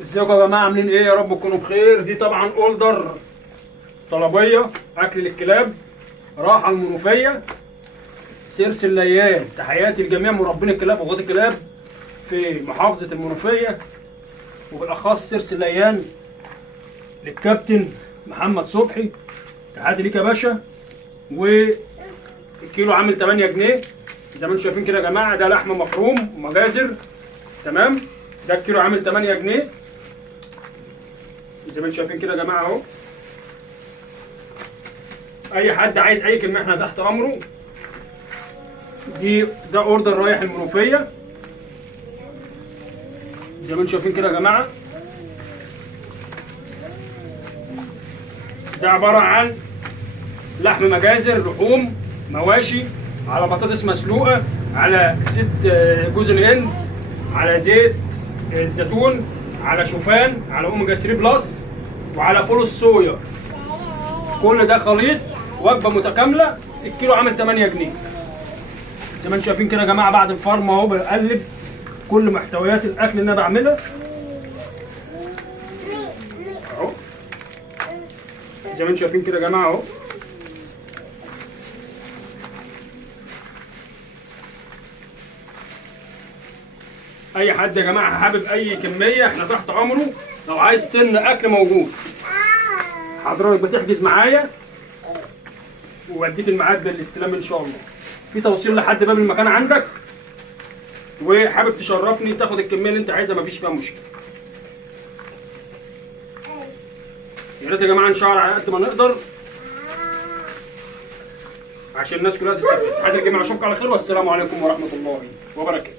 ازيكم يا جماعه؟ عاملين ايه؟ يا رب تكونوا بخير. دي طبعا اوردر طلبيه اكل للكلاب، راحه المنوفيه، سيرس الليال. تحياتي لجميع مربين الكلاب وغاة الكلاب في محافظه المنوفيه، وبالاخص سيرس الليال للكابتن محمد صبحي. تحياتي ليك يا باشا. والكيلو عامل 8 جنيه زي ما انتم شايفين كده يا جماعه. ده لحم مفروم مجازر، تمام. ده الكيلو عامل 8 جنيه زي ما انتم شايفين كده يا جماعه اهو. اي حد عايز اي كميه احنا تحت امره. ده اوردر رايح المنوفيه زي ما انتم شايفين كده يا جماعه. ده عباره عن لحم مجازر، لحوم مواشي، على بطاطس مسلوقه، على زيت جوز الهند، على زيت الزيتون، على شوفان، على اوميجا 3 بلس، وعلى فول الصويا. كل ده خليط وجبه متكامله. الكيلو عامل 8 جنيه زي ما انتم شايفين كده يا جماعه. بعد الفرم اهو بقلب كل محتويات الاكل اللي انا بعملها اهو زي ما انتم شايفين كده يا جماعه اهو. اي حد يا جماعه حابب اي كميه احنا تحت امره. لو عايز طن اكل موجود، حضرتك بتحجز معايا واديك الميعاد بالاستلام ان شاء الله. في توصيل لحد باب المكان عندك، وحابب تشرفني تاخد الكميه اللي انت عايزها مفيش فيها مشكله. يا ريت يا جماعه نشعر على قد ما نقدر عشان الناس كلها تستفيد. حد الجميع اشوفكم على خير، والسلام عليكم ورحمه الله وبركاته.